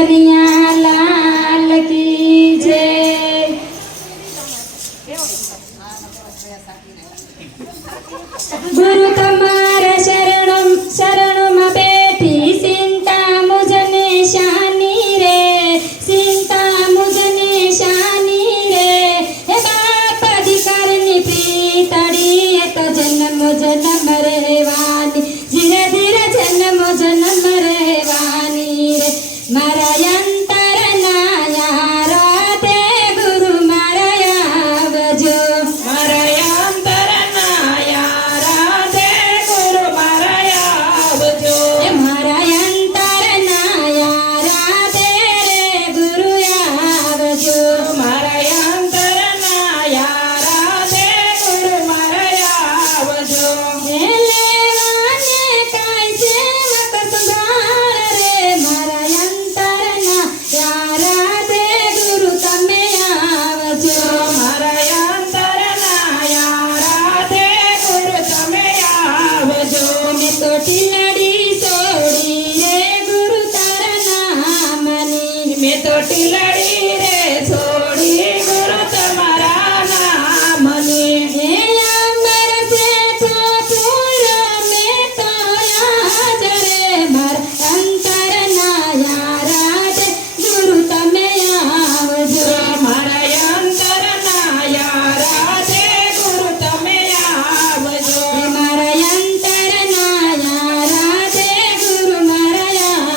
कन्हैया लाल की जय। गुरु तमारा शरणों में बैठी चिंता मुझने शानी रे, चिंता मुझने शानी रे। हे बाप अधिकारनी प्रीतड़ी तो जन्म जन्म रेवानी, धीरे धीरे जन्म जन्म रेवानी रे। मारा अंतर नाया राधे गुरु मारा आवजो, मारा अंतर नाया राधे गुरु मारा आवजो। मारा अंतर नाया राधे रे गुरु आवजो, मारा अंतर नाया राधे गुरु मारा आवजो। लेवाने काय सेवक संभाळ रे, मारा अंतर नाया राधे गुरु तमे आवजो, मारा अंतर नाया राधे गुरु तमे आवजो। मैं तो टिलड़ी सोड़ी रे गुरु तारा नामनी, मैं तो टिलड़ी रे छोड़ी गुरु तुम्हारा नामनी। हे अमर से तो पूरा में तो आज रे, मर अंतर नाया राधे गुरु तमे आवजो, मारा अंतर नाया राधे गुरु तमे आवजो। मारा अंतर नाया राधे गुरु मारा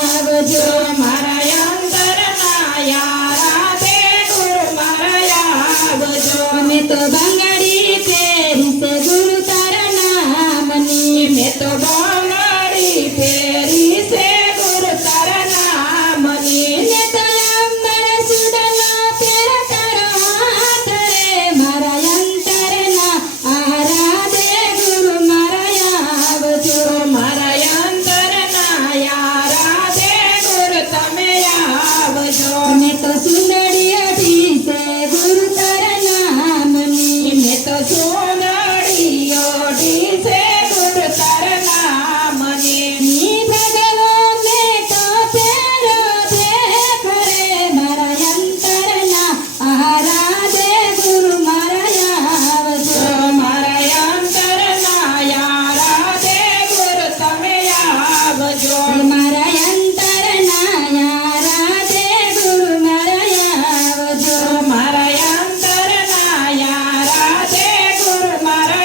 आवजो, मारा अंतर नाया राधे गुरु मारा आवजो। मैं तो बंगाड़ी पेरी से गुरु तारा नामनी, मैं तो बंगाड़ी फेरी से गुरु तारा नामनी। मैं तो अमर सुडला पेरा तारा हाथ रे, मारा अंतर ना आराधे गुरु मारा आवजो, मारा अंतर नाया राधे गुरु तमे आवजो। मैं तो सुंदरी अभी से गुरु तारा नामनी, मैं तो सोनड़ी ओढ़ी से गुरु तारा नामनी। नी भगवान में तो तेरो देख रे, मारा अंतर ना आराधे गुरु मारा आवजो, मारा अंतर नाया राधे गुरु तमे आवजो। मारा अंतर नाया राधे गुरु मारा आवजो, मारा अंतर नाया राधे गुरु मारा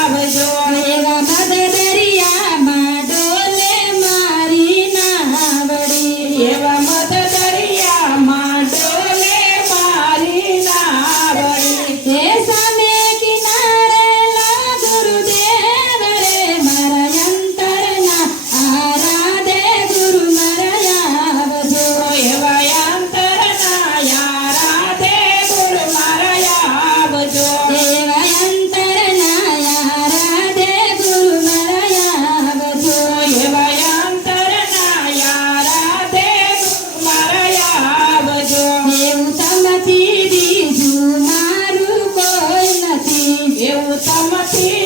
आवजो। एवा मद दरिया માં ડોલે મારી નાવડી, एवा मत दरिया मां डोले मारी नावड़ी। हे सामे किनारे ला गुरुदेव रे, मारा अंतर ना आराधे गुरु मारा आवजो, एवा अंतर नाया राधे गुरु मारा आवजो। एवा अंतर नाया राधे गुरु मारा आवजो, एवा अंतर नाया राधे गुरु मारा आवजो। એવું તમથી બીજું મારું કોઈ નથી, એવું તમથી